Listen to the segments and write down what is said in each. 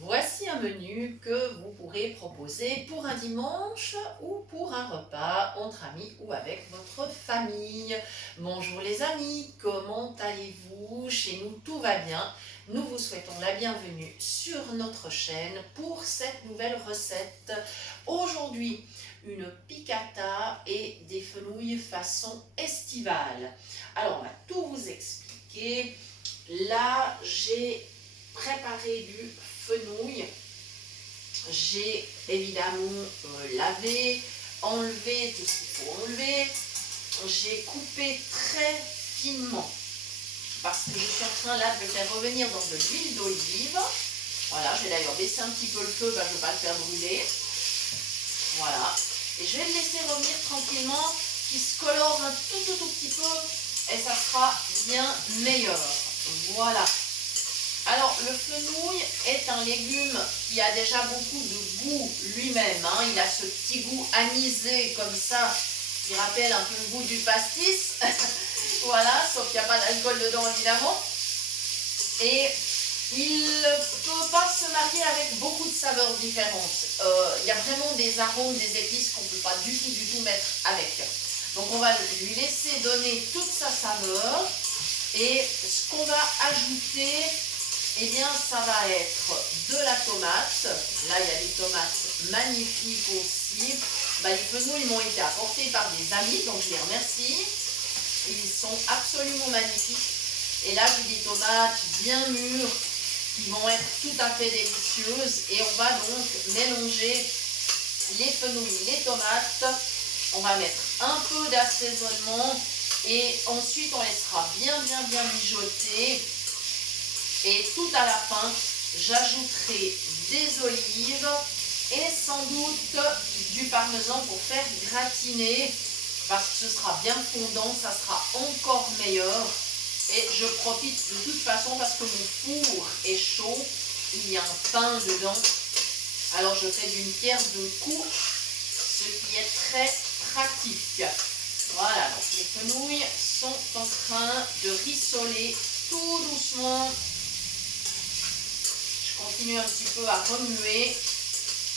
Voici un menu que vous pourrez proposer pour un dimanche ou pour un repas entre amis ou avec votre famille. Bonjour les amis, comment allez-vous? Chez nous tout va bien. Nous vous souhaitons la bienvenue sur notre chaîne pour cette nouvelle recette. Aujourd'hui, une piccata et des fenouilles façon estivale. Alors on va tout vous expliquer. Là, j'ai préparé du fenouil. J'ai évidemment lavé, enlevé tout ce qu'il faut enlever. J'ai coupé très finement parce que je suis en train là de le faire revenir dans de l'huile d'olive. Voilà, je vais d'ailleurs baisser un petit peu le feu, je ne veux pas le faire brûler. Voilà, et je vais le laisser revenir tranquillement, qu'il se colore un tout petit peu et ça sera bien meilleur. Voilà. Alors, le fenouil est un légume qui a déjà beaucoup de goût lui-même. Il a ce petit goût anisé comme ça, qui rappelle un peu le goût du pastis. Voilà, sauf qu'il n'y a pas d'alcool dedans évidemment. Et il ne peut pas se marier avec beaucoup de saveurs différentes. Il y a vraiment des arômes, des épices qu'on ne peut pas du tout mettre avec. Donc on va lui laisser donner toute sa saveur. Et ce qu'on va ajouter, eh bien, ça va être de la tomate. Là, il y a des tomates magnifiques aussi. Les fenouils m'ont été apportés par des amis, donc je les remercie. Ils sont absolument magnifiques. Et là, j'ai des tomates bien mûres qui vont être tout à fait délicieuses. Et on va donc mélanger les fenouils, les tomates. On va mettre un peu d'assaisonnement et ensuite on laissera bien mijoter. Et tout à la fin, j'ajouterai des olives et sans doute du parmesan pour faire gratiner parce que ce sera bien fondant, ça sera encore meilleur. Et je profite de toute façon parce que mon four est chaud, il y a un pain dedans. Alors je fais d'une pierre deux coups, ce qui est très pratique. Voilà, donc les fenouils sont en train de rissoler tout doucement. Je continue un petit peu à remuer.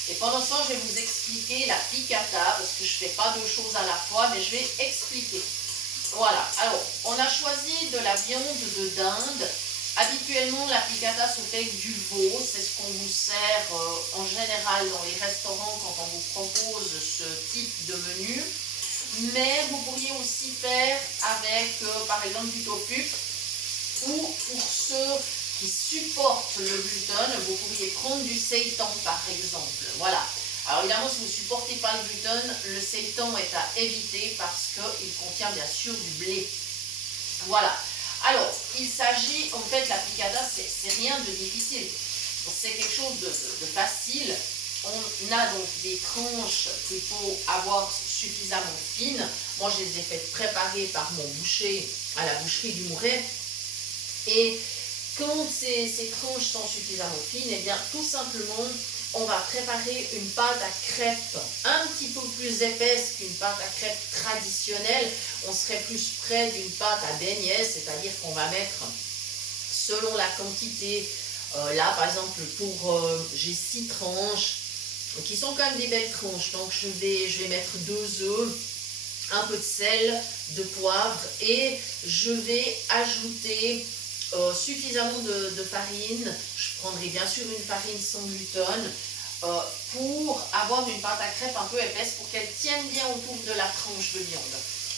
Et pendant ce temps, je vais vous expliquer la piccata, parce que je ne fais pas deux choses à la fois, mais je vais expliquer. Voilà, alors, on a choisi de la viande de dinde. Habituellement, la piccata se fait avec du veau, c'est ce qu'on vous sert en général dans les restaurants quand on vous propose ce type de menu. Mais vous pourriez aussi faire avec, par exemple, du tofu. Ou pour ceux qui supportent le gluten, vous pourriez prendre du seitan par exemple. Voilà. Alors évidemment, si vous ne supportez pas le gluten, le seitan est à éviter parce qu'il contient bien sûr du blé. Voilà. Alors, il s'agit, en fait, la piccata, c'est rien de difficile. C'est quelque chose de facile. On a donc des tranches qu'il faut avoir suffisamment fines. Moi, je les ai faites préparer par mon boucher à la boucherie du Mouret. Et quand ces tranches sont suffisamment fines, eh bien, tout simplement, on va préparer une pâte à crêpes un petit peu plus épaisse qu'une pâte à crêpes traditionnelle. On serait plus près d'une pâte à beignets, c'est-à-dire qu'on va mettre, selon la quantité, là par exemple, j'ai 6 tranches, qui sont quand même des belles tranches. Donc je vais mettre 2 œufs, un peu de sel, de poivre et je vais ajouter suffisamment de farine. Je prendrai bien sûr une farine sans gluten pour avoir une pâte à crêpes un peu épaisse pour qu'elle tienne bien autour de la tranche de viande.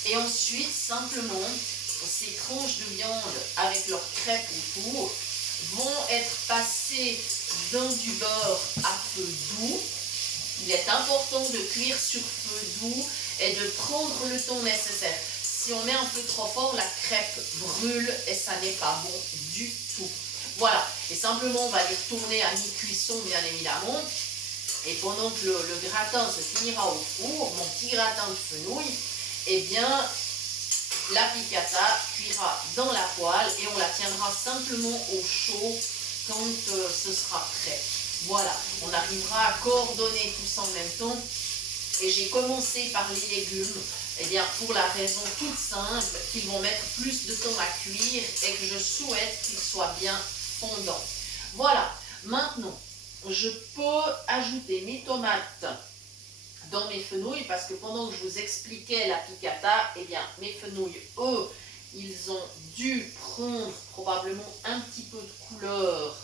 Et ensuite, simplement, ces tranches de viande avec leurs crêpes autour vont être passées dans du beurre à feu doux. Il est important de cuire sur feu doux et de prendre le temps nécessaire. Si on met un peu trop fort, la crêpe brûle et ça n'est pas bon du tout. Voilà, et simplement on va les retourner à mi-cuisson bien évidemment. Et pendant que le gratin se finira au four, mon petit gratin de fenouil, eh bien la piccata cuira dans la poêle et on la tiendra simplement au chaud quand ce sera prêt. Voilà, on arrivera à coordonner tout ça en même temps. Et j'ai commencé par les légumes, eh bien pour la raison toute simple qu'ils vont mettre plus de temps à cuire et que je souhaite qu'ils soient bien fondants. Voilà, maintenant je peux ajouter mes tomates dans mes fenouils parce que pendant que je vous expliquais la piccata, eh bien mes fenouils, eux, ils ont dû prendre probablement un petit peu de couleur,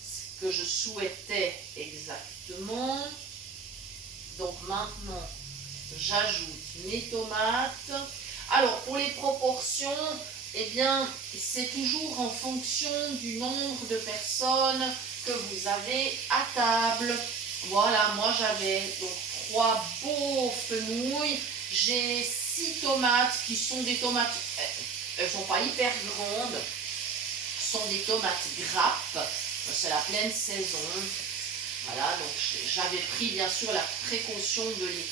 ce que je souhaitais exactement. Donc maintenant, j'ajoute mes tomates. Alors pour les proportions, eh bien c'est toujours en fonction du nombre de personnes que vous avez à table. Voilà, moi j'avais donc 3 beaux fenouils. J'ai 6 tomates qui sont des tomates, elles ne sont pas hyper grandes, ce sont des tomates grappes. C'est la pleine saison. Voilà, donc j'avais pris bien sûr la précaution de les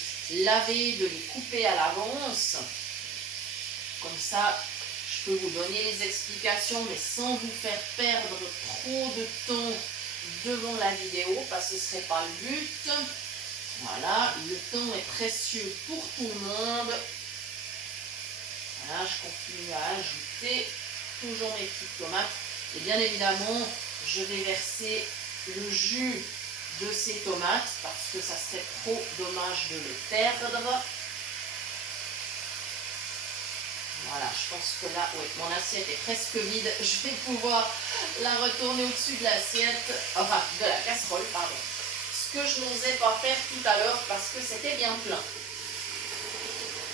laver, de les couper à l'avance. Comme ça, je peux vous donner les explications, mais sans vous faire perdre trop de temps devant la vidéo, parce que ce ne serait pas le but. Voilà, le temps est précieux pour tout le monde. Voilà, je continue à ajouter toujours mes petites tomates. Et bien évidemment, je vais verser le jus de ces tomates parce que ça serait trop dommage de les perdre. Voilà, je pense que là, oui, mon assiette est presque vide. Je vais pouvoir la retourner au-dessus de l'assiette, enfin de la casserole, pardon. Ce que je n'osais pas faire tout à l'heure parce que c'était bien plein.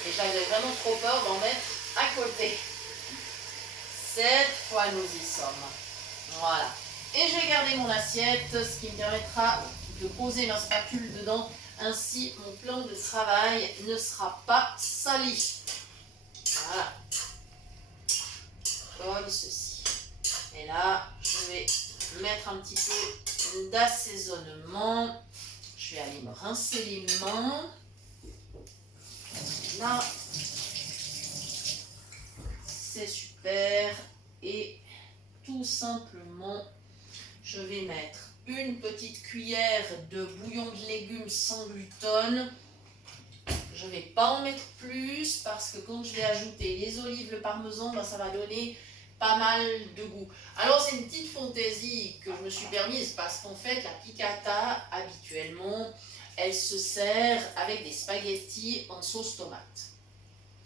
Et j'avais vraiment trop peur d'en mettre à côté. Cette fois, nous y sommes. Voilà. Et je vais garder mon assiette, ce qui me permettra de poser ma spatule dedans. Ainsi, mon plan de travail ne sera pas sali. Voilà. Comme ceci. Et là, je vais mettre un petit peu d'assaisonnement. Je vais aller me rincer les mains. Là, c'est super. Et tout simplement, je vais mettre une petite cuillère de bouillon de légumes sans gluten. Je ne vais pas en mettre plus parce que quand je vais ajouter les olives, le parmesan, ben ça va donner pas mal de goût. Alors c'est une petite fantaisie que je me suis permise parce qu'en fait la piccata habituellement elle se sert avec des spaghettis en sauce tomate.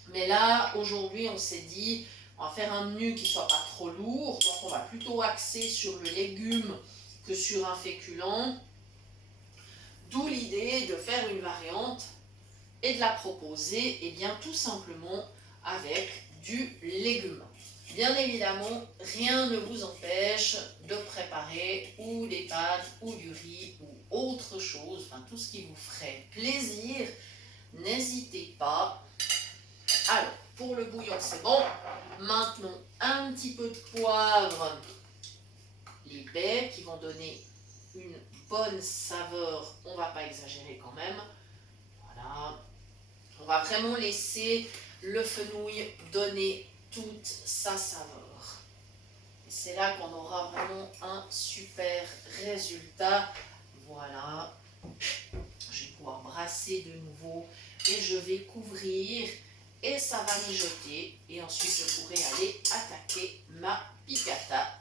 Mais là aujourd'hui on s'est dit on va faire un menu qui soit pas trop lourd, donc on va plutôt axer sur le légume que sur un féculent. D'où l'idée de faire une variante et de la proposer et bien tout simplement avec du légume. Bien évidemment, rien ne vous empêche de préparer ou des pâtes ou du riz ou autre chose, enfin tout ce qui vous ferait plaisir, n'hésitez pas. Alors, pour le bouillon, c'est bon. Maintenant, un petit peu de poivre, les baies qui vont donner une bonne saveur, on ne va pas exagérer quand même. Voilà. On va vraiment laisser le fenouil donner toute sa saveur. Et c'est là qu'on aura vraiment un super résultat. Voilà. Je vais pouvoir brasser de nouveau et je vais couvrir et ça va mijoter. Et ensuite, je pourrai aller attaquer ma piccata.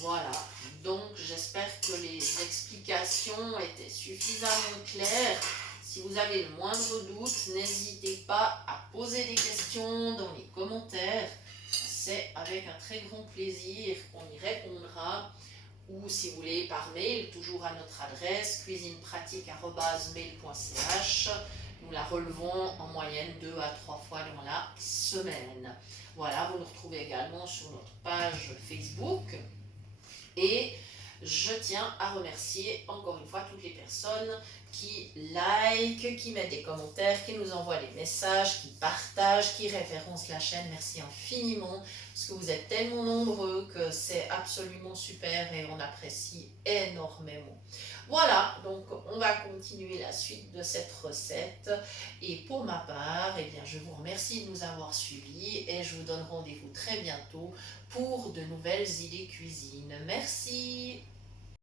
Voilà, donc j'espère que les explications étaient suffisamment claires. Si vous avez le moindre doute, n'hésitez pas à poser des questions dans les commentaires. C'est avec un très grand plaisir qu'on y répondra. Ou si vous voulez par mail, toujours à notre adresse cuisinepratique@mail.ch. Nous la relevons en moyenne 2 à 3 fois dans la semaine. Voilà, vous nous retrouvez également sur notre page Facebook. Et je tiens à remercier encore une fois toutes les personnes qui like, qui mettent des commentaires, qui nous envoient des messages, qui partagent, qui référencent la chaîne. Merci infiniment parce que vous êtes tellement nombreux que c'est absolument super et on apprécie énormément. Voilà, donc on va continuer la suite de cette recette. Et pour ma part, eh bien, je vous remercie de nous avoir suivis et je vous donne rendez-vous très bientôt pour de nouvelles idées cuisine. Merci.